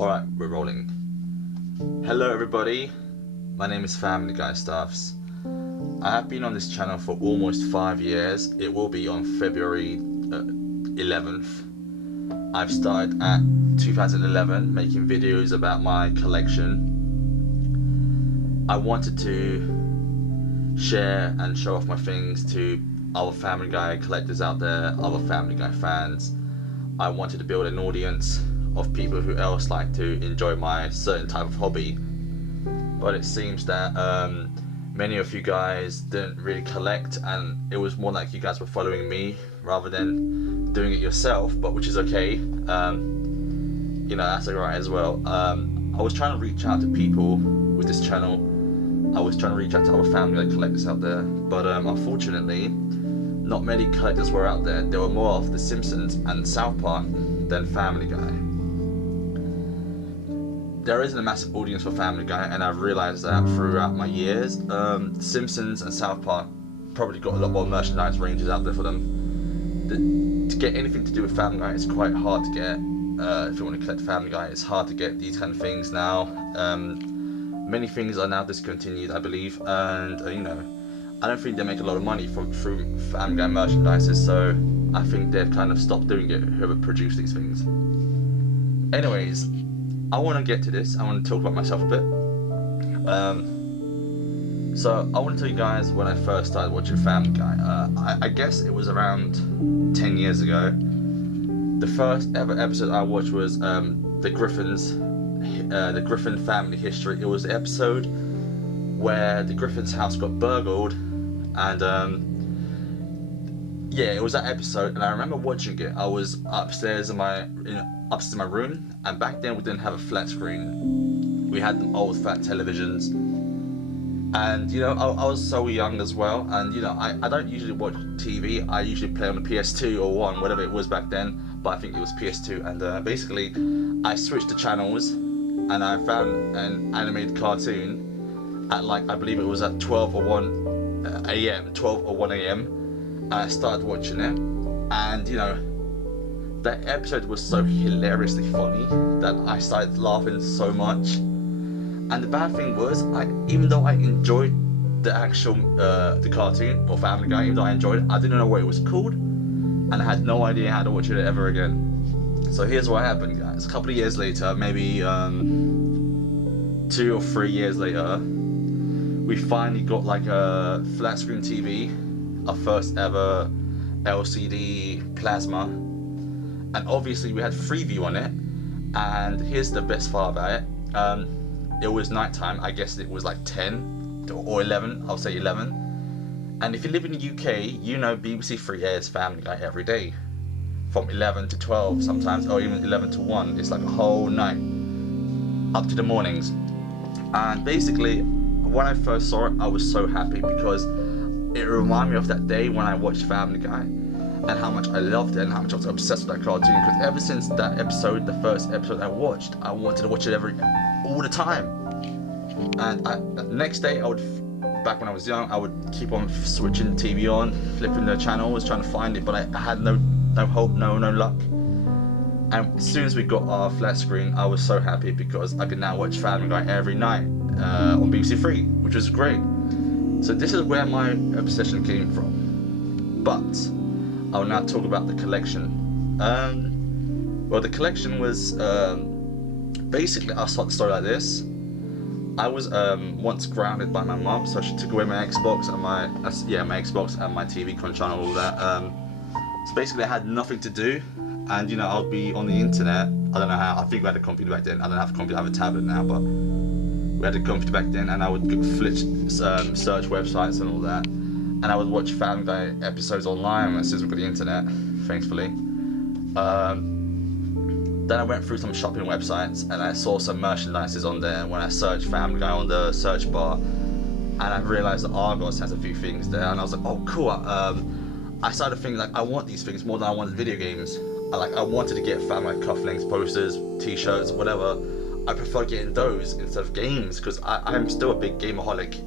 Alright, we're rolling. Hello everybody, my name is FamilyGuyStuffs. I have been on this channel for almost 5 years. It will be on February 11th. I've started at 2011 making videos about my collection. I wanted to share and show off my things to other Family Guy collectors out there, other Family Guy fans. I wanted to build an audience of people who else like to enjoy my certain type of hobby, but it seems that many of you guys didn't really collect, and it was more like you guys were following me rather than doing it yourself, but which is okay. You know, that's alright as well. I was trying to reach out to people with this channel. I was trying to reach out to other Family Guy collectors out there, but unfortunately not many collectors were out there. There were more of The Simpsons and South Park than Family Guy. There isn't a massive audience for Family Guy, and I've realised that throughout my years. Simpsons and South Park probably got a lot more merchandise ranges out there for them. To get anything to do with Family Guy is quite hard to get. If you want to collect Family Guy, it's hard to get these kind of things now. Many things are now discontinued, I believe, and you know, I don't think they make a lot of money through Family Guy merchandises, so I think they've kind of stopped doing it, whoever produced these things. Anyways, I want to get to this. I want to talk about myself a bit. So I want to tell you guys when I first started watching Family Guy. I guess it was around 10 years ago. The first ever episode I watched was the Griffin family history. It was the episode where the Griffin's house got burgled, and yeah, it was that episode, and I remember watching it. I was upstairs in my room, and back then we didn't have a flat screen. We had them old fat televisions, and you know, I was so young as well, and you know, I don't usually watch TV. I usually play on the PS2 or 1, whatever it was back then, but I think it was PS2, and basically I switched the channels and I found an animated cartoon at, like, I believe it was at 12 or 1 a.m. and I started watching it, and you know, that episode was so hilariously funny that I started laughing so much. And the bad thing was, even though I enjoyed the actual the cartoon or Family Guy, even though I enjoyed it, I didn't know what it was called, and I had no idea how to watch it ever again. So here's what happened, guys. A couple of years later, maybe 2 or 3 years later, we finally got like a flat screen TV, our first ever LCD plasma, and obviously we had Freeview on it. And here's the best part about it. It was nighttime. I guess it was like 10 or 11. I'll say 11. And if you live in the UK, you know BBC Three airs Family Guy every day, from 11 to 12 sometimes, or even 11 to 1. It's like a whole night, up to the mornings. And basically, when I first saw it, I was so happy because it reminded me of that day when I watched Family Guy, and how much I loved it and how much I was obsessed with that cartoon. Because ever since that episode, the first episode I watched, I wanted to watch it all the time. And the next day, back when I was young, I would keep on switching the TV on, flipping the channels, trying to find it, but I had no hope, no luck. And as soon as we got our flat screen, I was so happy because I could now watch Family Guy every night on BBC Three, which was great. So this is where my obsession came from. But I'll now talk about the collection. Well, the collection was basically, I'll start the story like this. I was once grounded by my mom, so she took away my Xbox and my Xbox and my TV controller and all that. So basically, I had nothing to do, and you know, I'll be on the internet. I don't know how. I think we had a computer back then. I don't have a computer. I have a tablet now, but we had a computer back then, and I would search websites and all that, and I would watch Family Guy episodes online as soon as we got the internet, thankfully. Then I went through some shopping websites and I saw some merchandises on there. When I searched Family Guy on the search bar, and I realised that Argos has a few things there, and I was like, oh cool. I started thinking like, I want these things more than I wanted video games. I wanted to get Family Guy cufflinks, posters, t-shirts, whatever. I prefer getting those instead of games because I'm still a big gameaholic.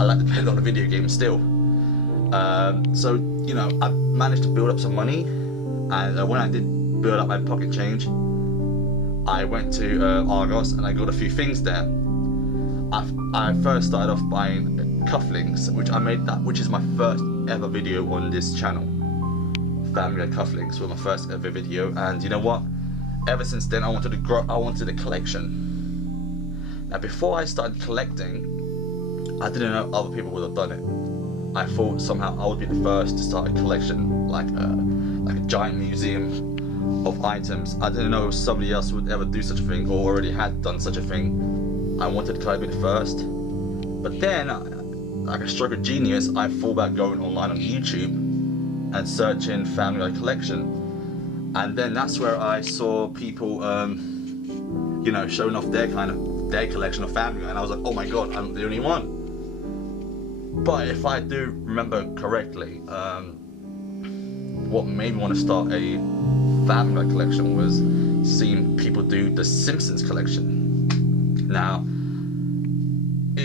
I like to play a lot of video games still. So you know, I managed to build up some money, and when I did build up my pocket change, I went to Argos and I got a few things there. I first started off buying cufflinks, which is my first ever video on this channel. Family Guy cufflinks were my first ever video, and you know what? Ever since then, I wanted a collection. Now, before I started collecting, I didn't know other people would have done it. I thought somehow I would be the first to start a collection, like a giant museum of items. I didn't know if somebody else would ever do such a thing or already had done such a thing. I wanted to be the first. But then, like a stroke of genius, I thought about going online on YouTube and searching Family Guy collection. And then that's where I saw people, you know, showing off their collection of Family Guy, and I was like, oh my god, I'm the only one. But if I do remember correctly, what made me want to start a Family Guy collection was seeing people do the Simpsons collection. Now,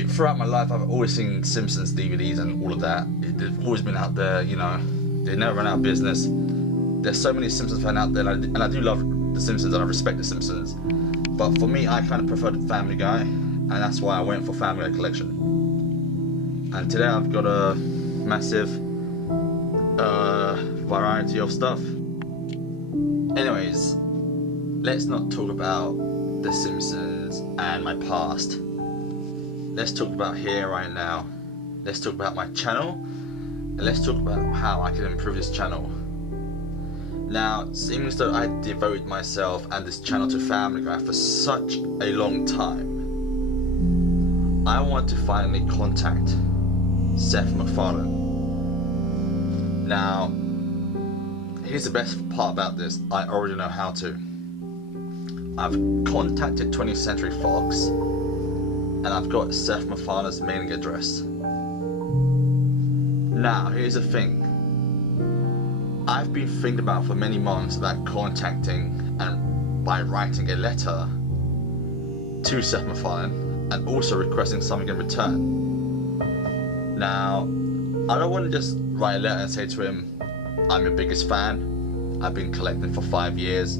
throughout my life, I've always seen Simpsons DVDs and all of that. They've always been out there, you know. They never run out of business. There's so many Simpsons fans out there, and I do love the Simpsons and I respect the Simpsons. But for me, I kind of preferred Family Guy, and that's why I went for Family Guy collection. And today I've got a massive variety of stuff. Anyways, let's not talk about the Simpsons and my past. Let's talk about here right now. Let's talk about my channel, and let's talk about how I can improve this channel. Now, seeing as though I devoted myself and this channel to Family Guy for such a long time, I want to finally contact Seth MacFarlane. Now, here's the best part about this. I already know how to. I've contacted 20th Century Fox, and I've got Seth MacFarlane's mailing address. Now, here's the thing. I've been thinking about for many months about contacting and by writing a letter to Seth MacFarlane and also requesting something in return. Now, I don't want to just write a letter and say to him, I'm your biggest fan. I've been collecting for 5 years.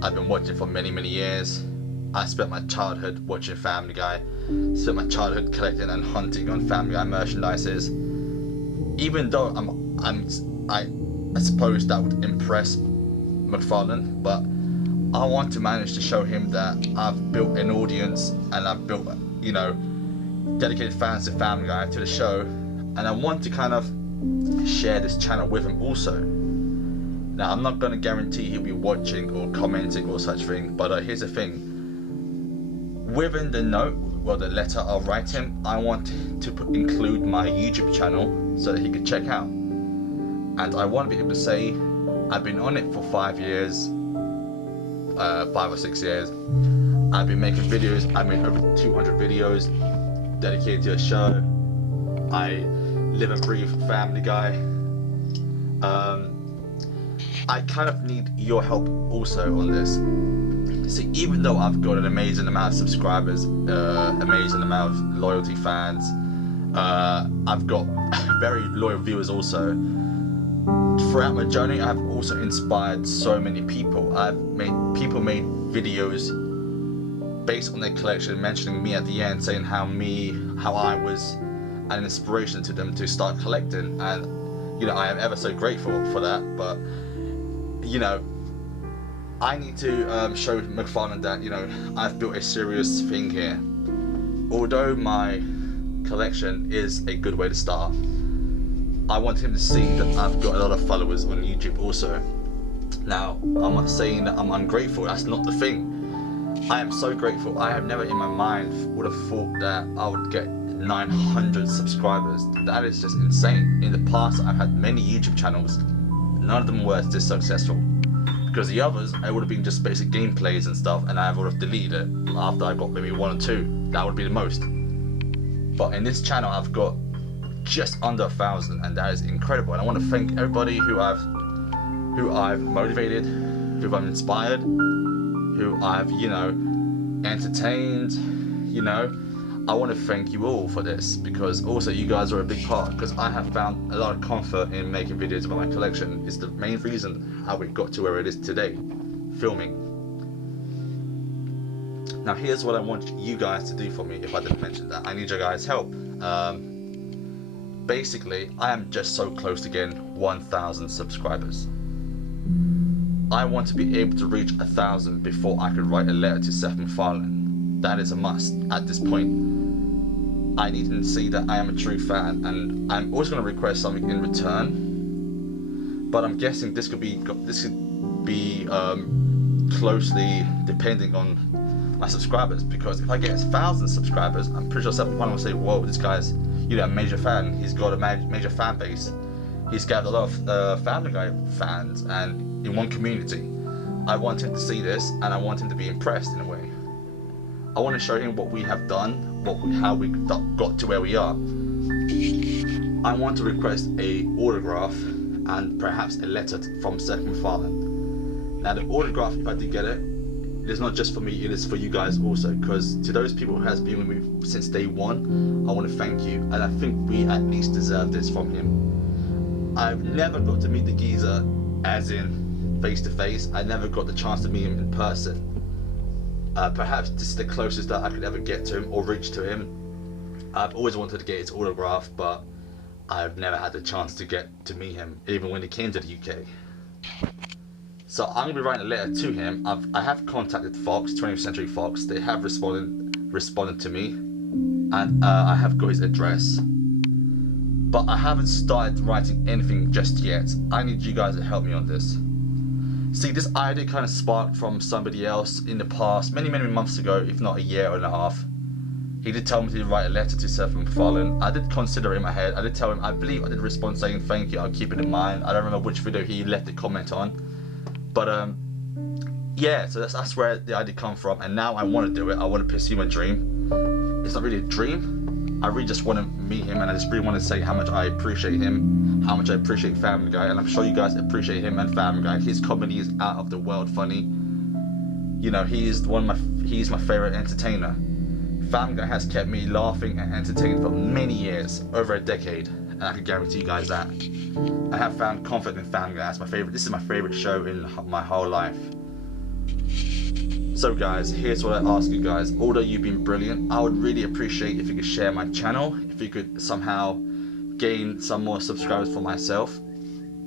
I've been watching for many, many years. I spent my childhood watching Family Guy. Spent my childhood collecting and hunting on Family Guy merchandises. Even though I suppose that would impress MacFarlane, but I want to manage to show him that I've built an audience and I've built, you know, dedicated fans to Family Guy, to the show, and I want to kind of share this channel with him also. Now, I'm not going to guarantee he'll be watching or commenting or such thing, but here's the thing. Within the note, well, the letter I'll write him, I want to include my YouTube channel so that he can check out. And I want to be able to say, I've been on it for 5 years, 5 or 6 years. I've been making videos. I made over 200 videos dedicated to a show. I live and breathe Family Guy. I kind of need your help also on this. See, even though I've got an amazing amount of subscribers, amazing amount of loyalty fans, I've got very loyal viewers also. Throughout my journey, I've also inspired so many people. People made videos based on their collection, mentioning me at the end, saying how I was an inspiration to them to start collecting, and you know, I am ever so grateful for that. But you know, I need to show MacFarlane that, you know, I've built a serious thing here. Although my collection is a good way to start, I want him to see that I've got a lot of followers on YouTube also. Now, I'm not saying that I'm ungrateful, that's not the thing. I am so grateful. I have never in my mind would have thought that I would get 900 subscribers. That is just insane. In the past, I've had many YouTube channels. None of them were this successful. Because the others, it would have been just basic gameplays and stuff, and I would have deleted it after I got maybe 1 or 2. That would be the most. But in this channel, I've got just under 1,000, and that is incredible. And I want to thank everybody who I've motivated, who I've inspired, who I've, you know, entertained, you know. I want to thank you all for this, because also you guys are a big part, because I have found a lot of comfort in making videos about my collection. It's the main reason how we got to where it is today, filming. Now here's what I want you guys to do for me if I didn't mention that. I need your guys' help. Basically, I am just so close to getting 1,000 subscribers. I want to be able to reach 1,000 before I could write a letter to Seth MacFarlane. That is a must at this point. I need him to see that I am a true fan, and I'm always going to request something in return. But I'm guessing this could be closely depending on my subscribers, because if I get 1,000 subscribers, I'm pretty sure Seth MacFarlane will say, "Whoa, this guy's a major fan. He's got a major fan base. He's got a lot of Family Guy fans, and in one community." I want him to see this, and I want him to be impressed in a way. I want to show him what we have done, how we got to where we are. I want to request a autograph and perhaps a letter from Seth MacFarlane. Now the autograph, if I do get it, it is not just for me, it is for you guys also, because to those people who has been with me since day one, I want to thank you, and I think we at least deserve this from him. I've never got to meet the geezer as in face to face. I never got the chance to meet him in person. Perhaps this is the closest that I could ever get to him or reach to him. I've always wanted to get his autograph, but I've never had the chance to meet him, even when he came to the UK. So I'm going to be writing a letter to him. I have contacted Fox, 20th Century Fox. They have responded to me, and I have got his address. But I haven't started writing anything just yet. I need you guys to help me on this. See, this idea kind of sparked from somebody else in the past, many months ago, if not a year and a half. He did tell me to write a letter to Seth MacFarlane. I did consider it in my head. I did tell him, I believe I did respond saying thank you, I'll keep it in mind. I don't remember which video he left a comment on. But yeah, so that's where the idea come from, and now I want to do it. I want to pursue my dream. It's not really a dream. I really just want to meet him, and I just really want to say how much I appreciate him, how much I appreciate Family Guy, and I'm sure you guys appreciate him and Family Guy. His comedy is out of the world funny. You know, he's my favorite entertainer. Family Guy has kept me laughing and entertained for many years, over a decade, and I can guarantee you guys that. I have found comfort in Family Guy. That's my favorite. This is my favorite show in my whole life. So guys, here's what I ask you guys. Although you've been brilliant, I would really appreciate if you could share my channel, if you could somehow gain some more subscribers for myself.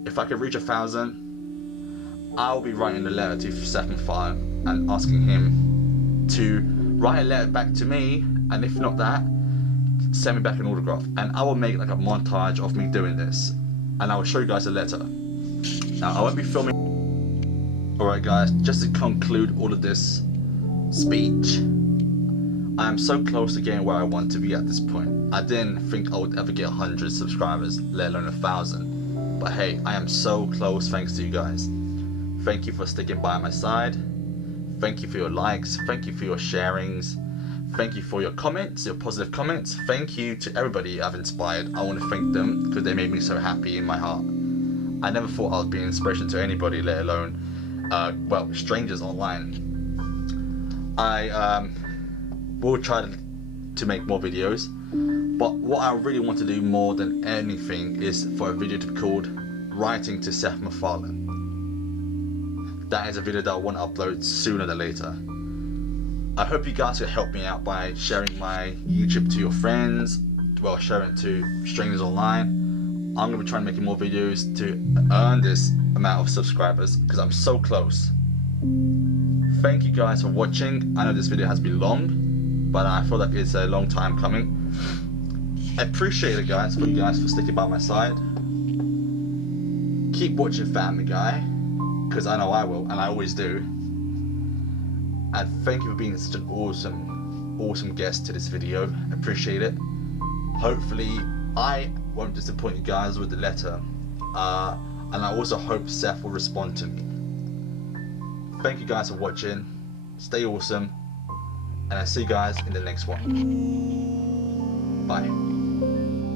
If I could reach 1,000, I'll be writing a letter to Seth MacFarlane and asking him to write a letter back to me, and if not that, send me back an autograph, and I will make like a montage of me doing this, and I will show you guys a letter. Now I won't be filming. Alright guys, just to conclude all of this speech, I am so close to getting where I want to be at this point. I didn't think I would ever get 100 subscribers, let alone 1,000. But hey, I am so close thanks to you guys. Thank you for sticking by my side. Thank you for your likes. Thank you for your sharings. Thank you for your comments, your positive comments. Thank you to everybody I've inspired. I want to thank them because they made me so happy in my heart. I never thought I would be an inspiration to anybody, let alone well, strangers online. I will try to make more videos, but what I really want to do more than anything is for a video to be called Writing to Seth MacFarlane. That is a video that I want to upload sooner than later. I hope you guys can help me out by sharing my YouTube to your friends, well, sharing it to strangers online. I'm going to be trying to make more videos to earn this amount of subscribers because I'm so close. Thank you guys for watching. I know this video has been long, but I feel like it's a long time coming. I appreciate it guys, for you guys for sticking by my side. Keep watching Family Guy, because I know I will, and I always do. And thank you for being such an awesome guest to this video. I appreciate it. Hopefully I won't disappoint you guys with the letter, and I also hope Seth will respond to me. Thank you guys for watching. Stay awesome, and I'll see you guys in the next one. Bye.